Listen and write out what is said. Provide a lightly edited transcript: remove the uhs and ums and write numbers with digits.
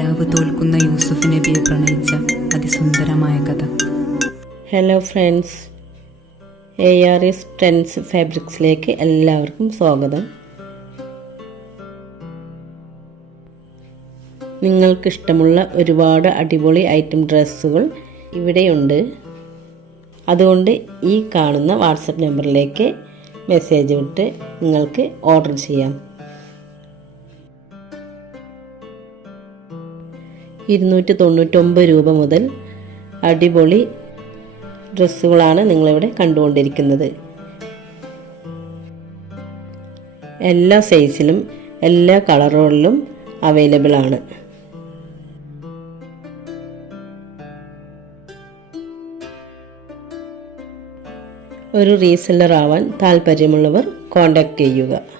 നിലാവ് തോൽക്കുന്ന യൂസുഫ് നബിയെ പ്രണയിച്ച അതിസുന്ദരമായ കഥ. ഹലോ ഫ്രണ്ട്സ്, ARS ട്രെൻഡ്സ് ഫാബ്രിക്സിലേക്ക് എല്ലാവർക്കും സ്വാഗതം. നിങ്ങൾക്കിഷ്ടമുള്ള ഒരുപാട് അടിപൊളി ഐറ്റം ഡ്രസ്സുകൾ ഇവിടെയുണ്ട്. അതുകൊണ്ട് ഈ കാണുന്ന വാട്സപ്പ് നമ്പറിലേക്ക് മെസ്സേജ് വിട്ട് നിങ്ങൾക്ക് ഓർഡർ ചെയ്യാം. 299 രൂപ മുതൽ അടിപൊളി ഡ്രസ്സുകളാണ് നിങ്ങളിവിടെ കണ്ടുകൊണ്ടിരിക്കുന്നത്. എല്ലാ സൈസിലും എല്ലാ കളറുകളിലും അവൈലബിൾ ആണ്. ഒരു റീസെല്ലർ ആവാൻ താല്പര്യമുള്ളവർ കോൺടാക്റ്റ് ചെയ്യുക.